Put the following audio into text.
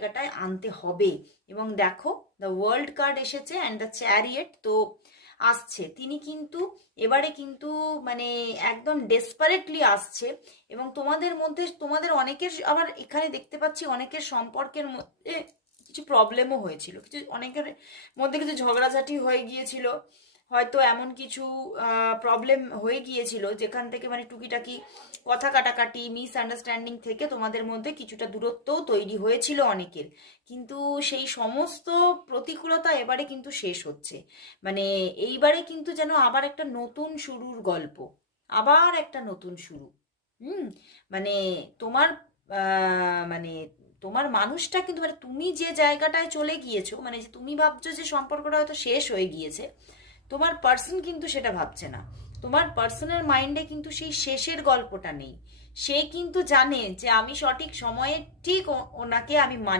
জায়গাটায় আনতে হবে। এবং দেখো দ্য ওয়ার্ল্ড কার্ড এসেছে অ্যান্ড দ্য চ্যারিয়েট তো আসছে, তিনি কিন্তু এবারে কিন্তু মানে একদম ডেসপারেটলি আসছে। এবং তোমাদের মধ্যে তোমাদের অনেকের আবার এখানে দেখতে পাচ্ছি অনেকের সম্পর্কের মধ্যে কিছু প্রবলেমও হয়েছিল, কিছু অনেকের মধ্যে কিছু ঝগড়াঝাটি হয়ে গিয়েছিল, হয়তো এমন কিছু প্রবলেম হয়ে গিয়েছিল যেখান থেকে মানে টুকিটাকি কথা কাটাকাটি মিসআন্ডারস্ট্যান্ডিং থেকে তোমাদের মধ্যে কিছুটা দূরত্বও তৈরি হয়েছিল অনেকের। কিন্তু সেই সমস্ত প্রতিকূলতা এবারে কিন্তু শেষ হচ্ছে। মানে এইবারে কিন্তু যেন আবার একটা নতুন শুরুর গল্প, আবার একটা নতুন শুরু। হুম। মানে তোমার মানে তোমার মানুষটা কিন্তু মানে তুমি যে জায়গাটায় চলে গিয়েছো, মানে যে তুমি ভাবছো যে সম্পর্কটা হয়তো শেষ হয়ে গিয়েছে, তোমার পার্সন কিন্তু সেটা ভাবছে না। তোমার পার্সনের মাইন্ডে কিন্তু সেই শেষের গল্পটা নেই। সে কিন্তু জানে যে আমি সঠিক সময়ে ঠিক ওনাকে আমি মানি